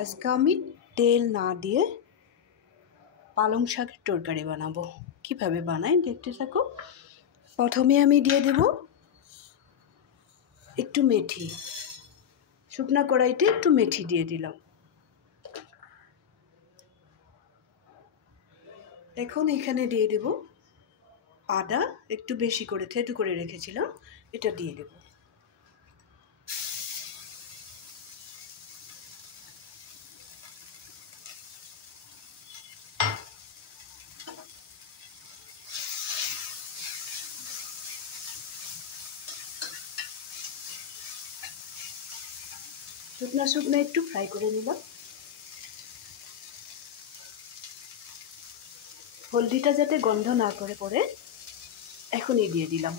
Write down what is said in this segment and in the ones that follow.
আজকে আমি তেল না দিয়ে পালং শাকের তরকারি বানাবো। কিভাবে বানাই দেখতে থাকো। প্রথমে আমি দিয়ে দেব একটু মেথি, শুকনা কড়াইতে একটু মেথি দিয়ে দিলাম। এখন এখানে দিয়ে দেব আদা, একটু বেশি করে থেতু করে রেখেছিলাম, এটা দিয়ে দেব। শুকনা শুকনা একটু ফ্রাই করে নিলাম। হলদিটা যাতে গন্ধ না করে পড়ে এখনই দিয়ে দিলাম।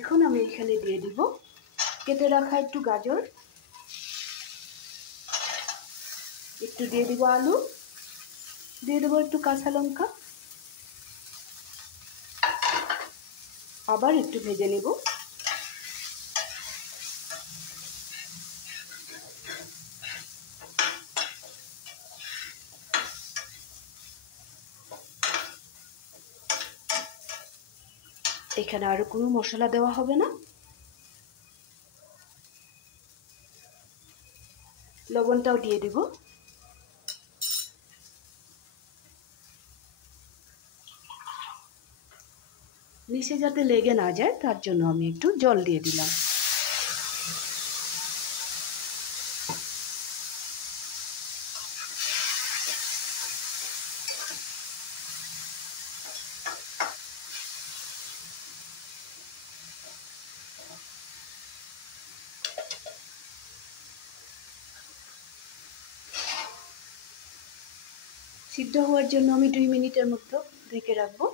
এখন আমি এখানে দিয়ে দিব কেটে রাখা একটু গাজর, একটু দিয়ে দিব আলু, দিয়ে দেবো একটু কাঁচা লঙ্কা, আবার একটু ভেজে নেব। এখানে আরো কোনো মশলা দেওয়া হবে না। লবণটাও দিয়ে দেব। নিচে যাতে লেগে না যায় তার জন্য আমি একটু জল দিয়ে দিলাম। সিদ্ধ হওয়ার জন্য আমি 2 মিনিটের মতো ঢেকে রাখবো।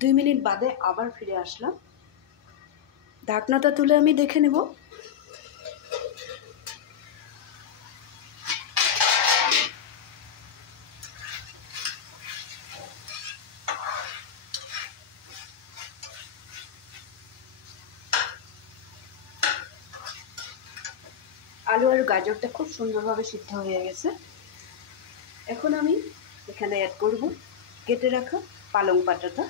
দুই মিনিট বাদে আবার ফিরে আসলাম। ঢাকনাটা তুলে আমি দেখে নেব। আলু আর গাজরটা খুব সুন্দরভাবে সিদ্ধ হয়ে গেছে। এখন আমি এখানে অ্যাড করব কেটে রাখা পালং পাতাটা।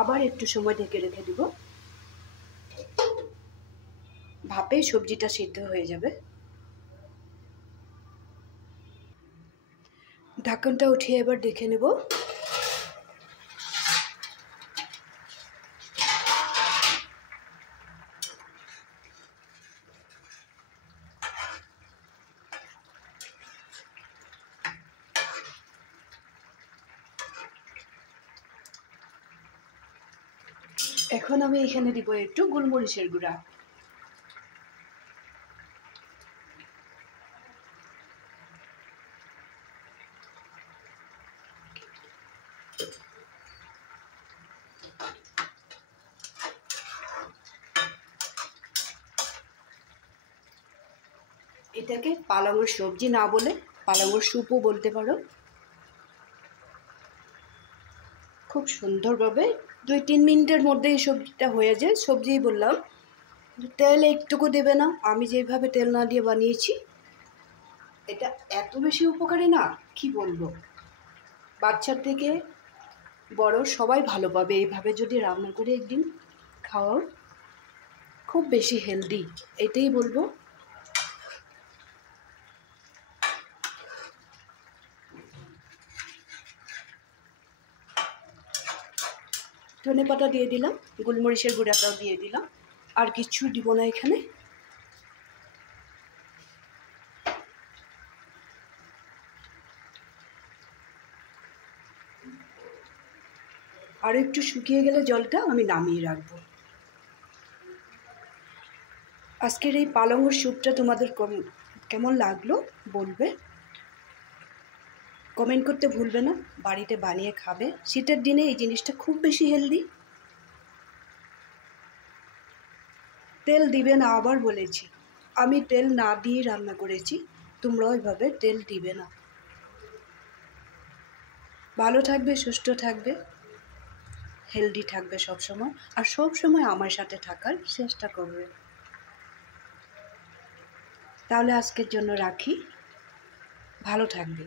আবার একটু সময় ঢেকে রেখে দিব। ভাপে সবজিটা সিদ্ধ হয়ে যাবে। ঢাকনটা উঠিয়ে এবার দেখে নেব। এখন আমি এখানে দিব একটু গোলমরিচের গুঁড়া। এটাকে পালংয়ের সবজি না বলে পালংয়ের স্যুপও বলতে পারো। খুব সুন্দরভাবে 2-3 মিনিটের মধ্যে এই সবজিটা হয়ে যায়। সবজিই বললাম, তেল একটুকু দেবে না। আমি যেভাবে তেল না দিয়ে বানিয়েছি এটা এত বেশি উপকারী না কি বলবো। বাচ্চার থেকে বড় সবাই ভালো পাবে এইভাবে যদি রান্না করে একদিন খাওয়াও। খুব বেশি হেলদি, এটাই বলবো। ধনেপাতা দিয়ে দিলাম, গোলমরিচের গুঁড়াটাও দিয়ে দিলাম, আর কিছু দিব না এখানে। আর একটু শুকিয়ে গেলে জলটা আমি নামিয়ে রাখবো। আজকের এই পালংয়ের স্যুপটা তোমাদের কেমন লাগলো বলবে, কমেন্ট করতে ভুলবে না। বাড়িতে বানিয়ে খাবে, শীতের দিনে এই জিনিসটা খুব বেশি হেলদি। তেল দিবে না, আবার বলেছি, আমি তেল না দিয়ে রান্না করেছি, তোমরাও ওইভাবে তেল দিবে না। ভালো থাকবে, সুস্থ থাকবে, হেলদি থাকবে সবসময়, আর সবসময় আমার সাথে থাকার চেষ্টা করবে। তাহলে আজকের জন্য রাখি, ভালো থাকবে।